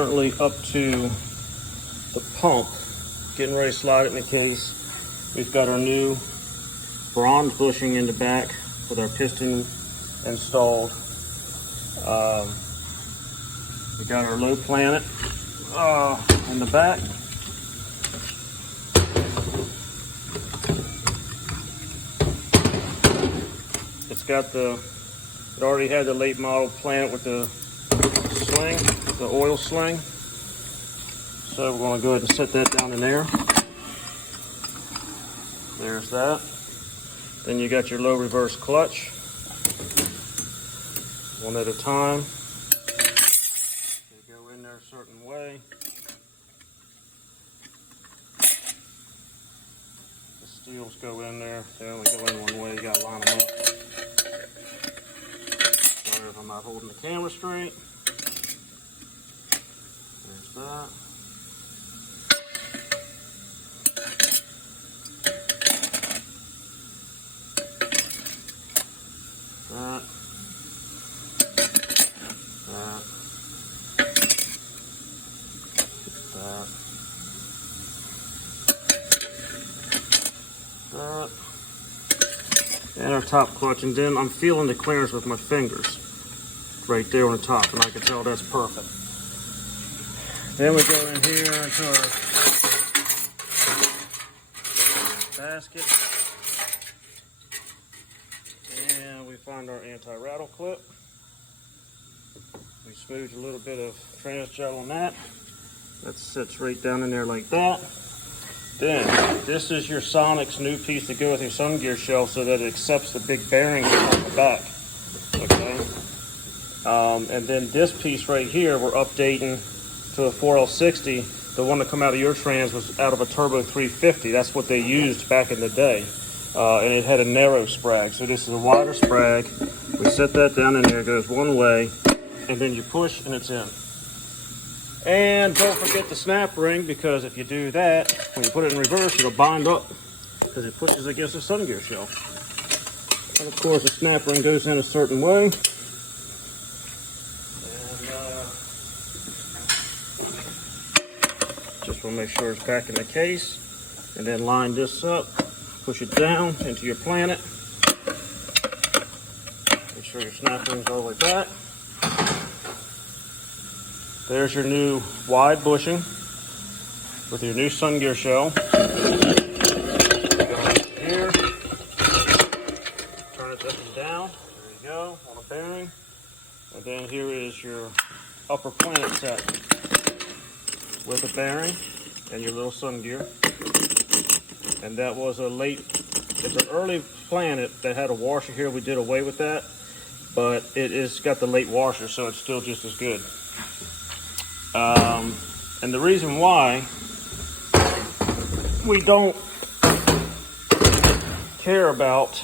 Currently up to the pump, getting ready to slide it in the case. We've got our new bronze bushing in the back with our piston installed. We got our low planet in the back. It's got it already had the late model planet with the sling, the oil sling. So we're going to go ahead and set that down in there. There's that. Then you got your low reverse clutch. One at a time. They go in there a certain way. The steels go in there. They only go in one way. You got to line them up. Sorry if I'm not holding the camera straight. There's that. That. That. That. That. And our top clutch, and then I'm feeling the clearance with my fingers right there on the top, and I can tell that's perfect. Then we go in here into our basket, and we find our anti-rattle clip. We smooth a little bit of trans gel on that. That sits right down in there like that. Then, this is your Sonic's new piece to go with your sun gear shell so that it accepts the big bearings on the back. Okay? And then this piece right here, we're updating to a 4L60. The one that come out of your trans was out of a Turbo 350. That's what they used back in the day. And it had a narrow sprag. So this is a wider sprag. We set that down in there, it goes one way, and then you push and it's in. And don't forget the snap ring, because if you do that, when you put it in reverse, it'll bind up because it pushes against the sun gear shell. And of course, the snap ring goes in a certain way. And just want to make sure it's back in the case. And then line this up, push it down into your planet. Make sure your snap ring's all the way back. There's your new wide bushing with your new sun gear shell. Go here, turn it up and down. There you go, on a bearing. And then here is your upper planet set with a bearing and your little sun gear. And that was it's an early planet that had a washer here. We did away with that, but it is got the late washer, so it's still just as good. And the reason why we don't care about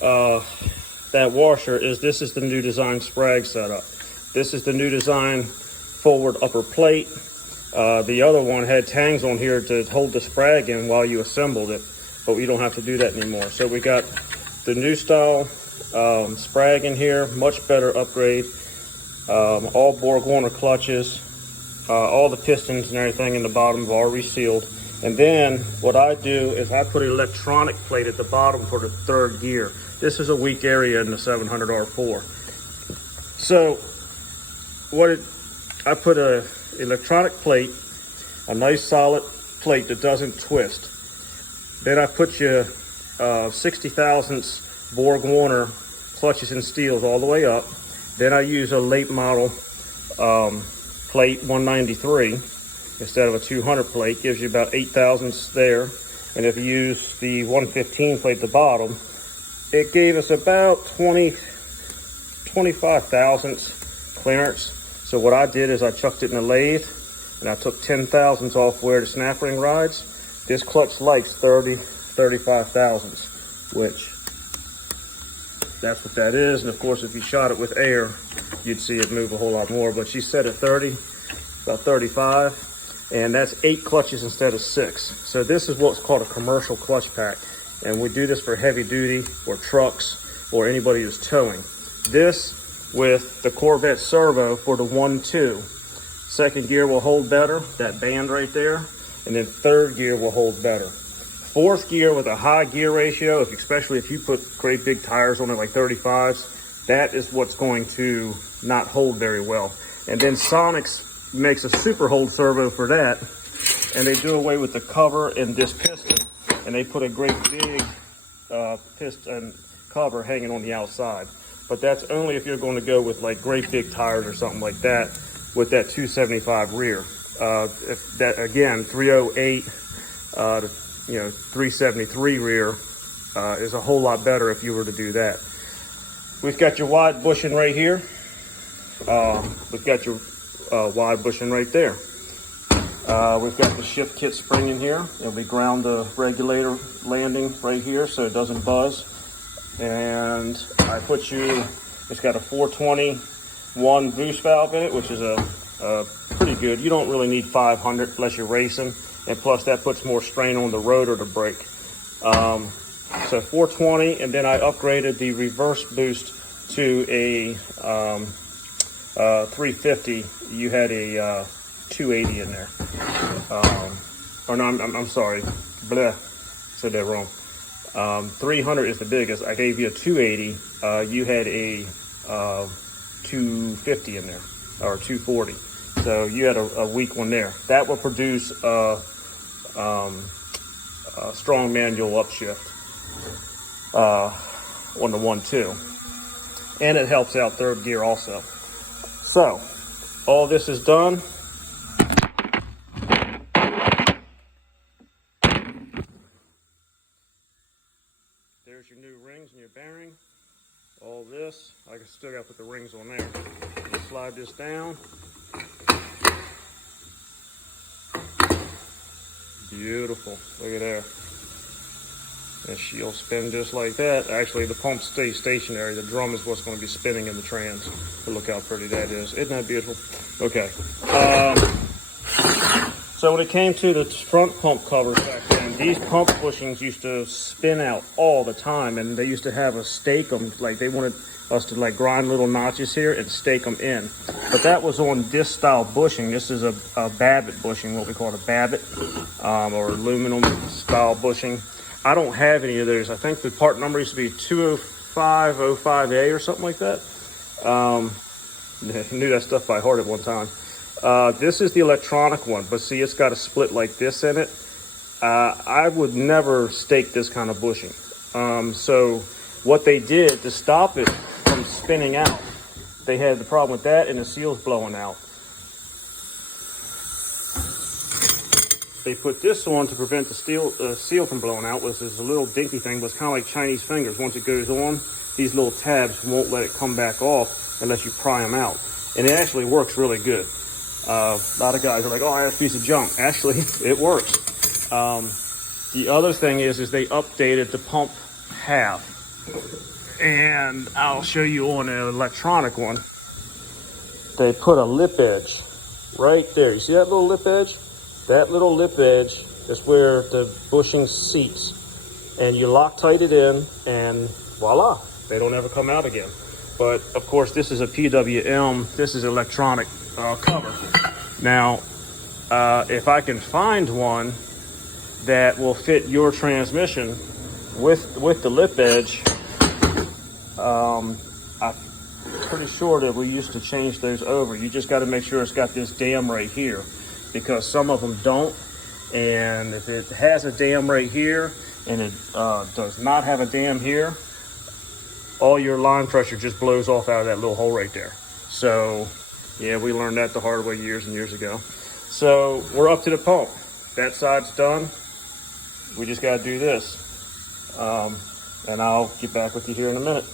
that washer is this is the new design sprag setup. This is the new design forward upper plate. The other one had tangs on here to hold the sprag in while you assembled it, but we don't have to do that anymore. So we got the new style sprag in here, much better upgrade. All BorgWarner clutches, all the pistons and everything in the bottom are already sealed. And then what I do is I put an electronic plate at the bottom for the third gear. This is a weak area in the 700 R4. So I put a electronic plate, a nice solid plate that doesn't twist. Then I put you 60 thousandths BorgWarner clutches and steels all the way up. Then I use a late model plate 193 instead of a 200 plate. Gives you about 8 thousandths there. And if you use the 115 plate at the bottom, it gave us about 25 thousandths clearance. So what I did is I chucked it in the lathe and I took 10 thousandths off where the snap ring rides. This clutch likes 35 thousandths, which that's what that is. And of course, if you shot it with air, you'd see it move a whole lot more. But she set at 30, about 35, and that's 8 clutches instead of 6. So this is what's called a commercial clutch pack. And we do this for heavy duty or trucks or anybody who's towing. This with the Corvette servo for the 1.2 Second gear will hold better, that band right there. And then third gear will hold better. Fourth gear with a high gear ratio, especially if you put great big tires on it like 35s, that is what's going to not hold very well. And then Sonex makes a super hold servo for that, and they do away with the cover and this piston, and they put a great big piston cover hanging on the outside. But that's only if you're going to go with like great big tires or something like that with that 275 rear. If that, again, 308 to 373 rear is a whole lot better if you were to do that. We've got your wide bushing right here. We've got your wide bushing right there. We've got the shift kit spring in here, and we ground the regulator landing right here so it doesn't buzz. And I put it's got a 421 boost valve in it, which is a pretty good. You don't really need 500 unless you're racing, and plus that puts more strain on the rotor to brake. So 420, and then I upgraded the reverse boost to a 350. You had a 280 in there. Or no, I'm sorry. Blah, said that wrong. 300 is the biggest. I gave you a 280. You had a 250 in there, or 240. So you had a weak one there. That will produce a strong manual upshift on the 1.2. And it helps out third gear also. So all this is done. There's your new rings and your bearing. All this, I still got to put the rings on there. Just slide this down. Beautiful, look at there. And she'll spin just like that. Actually, the pump stays stationary. The drum is what's going to be spinning in the trans. But look how pretty that is. Isn't that beautiful? Okay. So when it came to the front pump covers back then, these pump bushings used to spin out all the time, and they used to have us stake them. Like they wanted us to like grind little notches here and stake them in. But that was on this style bushing. This is a Babbitt bushing, what we call a Babbitt, or aluminum style bushing. I don't have any of those. I think the part number used to be 20505A or something like that. I knew that stuff by heart at one time. This is the electronic one, but see, it's got a split like this in it. I would never stake this kind of bushing. So what they did to stop it from spinning out, they had the problem with that and the seals blowing out. They put this on to prevent the seal from blowing out, which is a little dinky thing, but it's kind of like Chinese fingers. Once it goes on, these little tabs won't let it come back off unless you pry them out. And it actually works really good. A lot of guys are like, oh, that's a piece of junk. Actually, it works. The other thing is they updated the pump half. And I'll show you on an electronic one. They put a lip edge right there. You see that little lip edge? That little lip edge is where the bushing seats. And you Loctite it in, and voila, they don't ever come out again. But of course, this is a PWM. This is electronic cover. Now, if I can find one that will fit your transmission with the lip edge, I'm pretty sure that we used to change those over. You just got to make sure it's got this dam right here, because some of them don't. And if it has a dam right here and it does not have a dam here, all your line pressure just blows off out of that little hole right there. So yeah, we learned that the hard way years and years ago. So we're up to the pump. That side's done. We just got to do this. And I'll get back with you here in a minute.